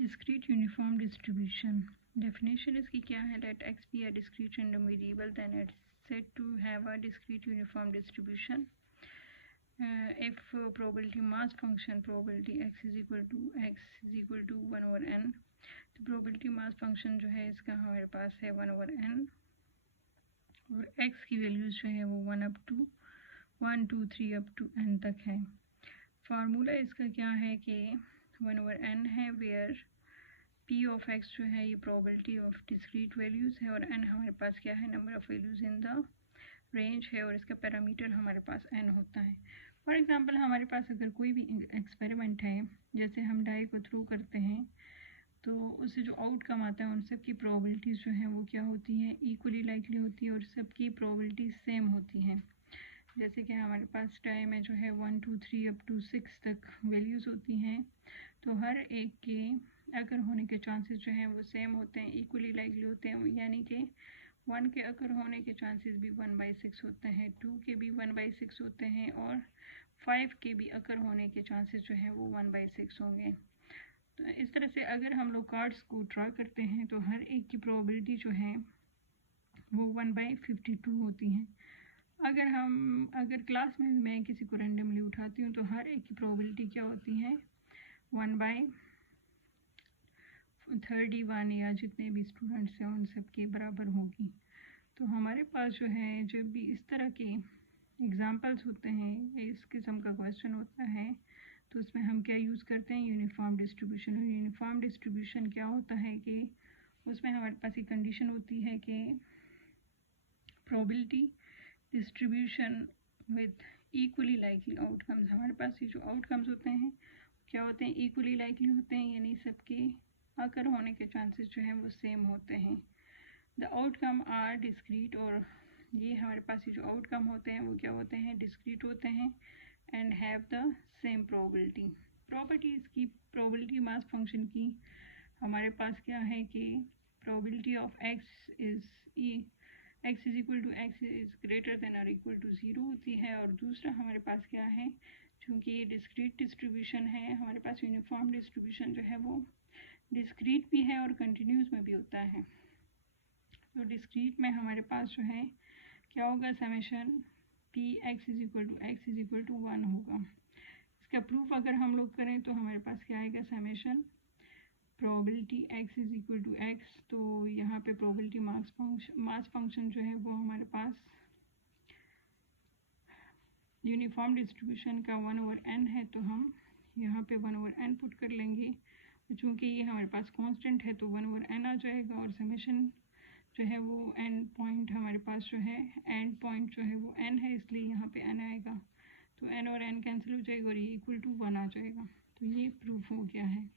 Discrete uniform distribution definition इसकी क्या है? Let X be a discrete random variable then it's said to have a discrete uniform distribution if probability mass function probability x is equal to 1 over n। तो probability mass function जो है इसका हमारे पास है 1 over n और x की values जो है वो 1 up to 1 2 3 up to n तक है। फार्मूला इसका क्या है कि 1 over n है वेयर p ऑफ x जो है ये प्रोबेबिलिटी ऑफ डिस्क्रीट वैल्यूज है और n हमारे पास क्या है? Number of values in the range है और इसका पैरामीटर हमारे पास n होता है। फॉर एग्जांपल हमारे पास अगर कोई भी एक्सपेरिमेंट है, जैसे हम डाई को थ्रू करते हैं तो उससे जो आउटकम आता है उन सब की प्रोबेबिलिटीज़ जो हैं वो क्या होती हैं? इक्वली लाइकली होती है और सबकी प्रोबेबिलिटी सेम होती हैं। जैसे कि हमारे पास डाई में जो है 1 2 3 up to 6 तक वैल्यूज़ होती हैं, तो हर एक के अगर होने के चांसेस जो हैं वो सेम होते हैं, इक्वली लाइकली होते हैं, यानी कि 1 के अकर होने के चांसेस भी 1/6 होते हैं, 2 के भी 1/6 होते हैं और 5 के भी अकर होने के चांसेस जो हैं वो 1/6 होंगे। तो इस तरह से अगर हम लोग कार्ड्स को ड्रा करते हैं तो हर एक की प्रोबेबिलिटी जो है वो 1/52 होती हैं। अगर क्लास में भी मैं किसी को रैंडमली उठाती हूँ तो हर एक की प्रोबेबिलिटी क्या होती है? 1/31 या जितने भी स्टूडेंट्स हैं उन सब के बराबर होगी। तो हमारे पास जो है जब भी इस तरह के एग्जांपल्स होते हैं, इस किस्म का क्वेश्चन होता है, तो उसमें हम क्या यूज़ करते हैं? Uniform distribution. और यूनिफॉर्म डिस्ट्रीब्यूशन क्या होता है कि उसमें हमारे पास एक कंडीशन होती है कि probability distribution with equally likely outcomes. हमारे पास ये जो आउटकम्स होते हैं क्या होते हैं? इक्वली लाइकली होते हैं, यानी सबके अकर होने के चांसेस जो हैं वो सेम होते हैं। द आउटकम आर डिस्क्रीट, और ये हमारे पास ये जो आउटकम होते हैं वो क्या होते हैं? डिस्क्रीट होते हैं and have the same probability. Properties की प्रोबेबिलिटी मास फंक्शन की हमारे पास क्या है कि probability of x is equal to x is greater than और इक्वल टू 0 होती है। और दूसरा हमारे पास क्या है? चूँकि ये डिस्क्रीट डिस्ट्रीब्यूशन है, हमारे पास यूनिफॉर्म डिस्ट्रीब्यूशन जो है वो डिस्क्रीट भी है और कंटिन्यूस में भी होता है। तो डिस्क्रीट में हमारे पास जो है क्या होगा? Summation p x is equal to 1 होगा। इसका प्रूफ अगर हम लोग करें तो हमारे पास क्या आएगा? Summation probability x is equal to x। तो यहाँ पे प्रोबेबिलिटी मास फंक्शन जो है वो हमारे पास यूनिफॉर्म डिस्ट्रीब्यूशन का 1 over n है, तो हम यहाँ पे 1 over n पुट कर लेंगे। चूँकि ये हमारे पास कांस्टेंट है तो 1 over n आ जाएगा और समेशन जो है वो एंड पॉइंट हमारे पास जो है एंड पॉइंट जो है वो n है, इसलिए यहाँ पे n आएगा। तो n और n कैंसिल हो जाएगा और ये इक्वल टू 1 आ जाएगा। तो ये प्रूफ हो गया है।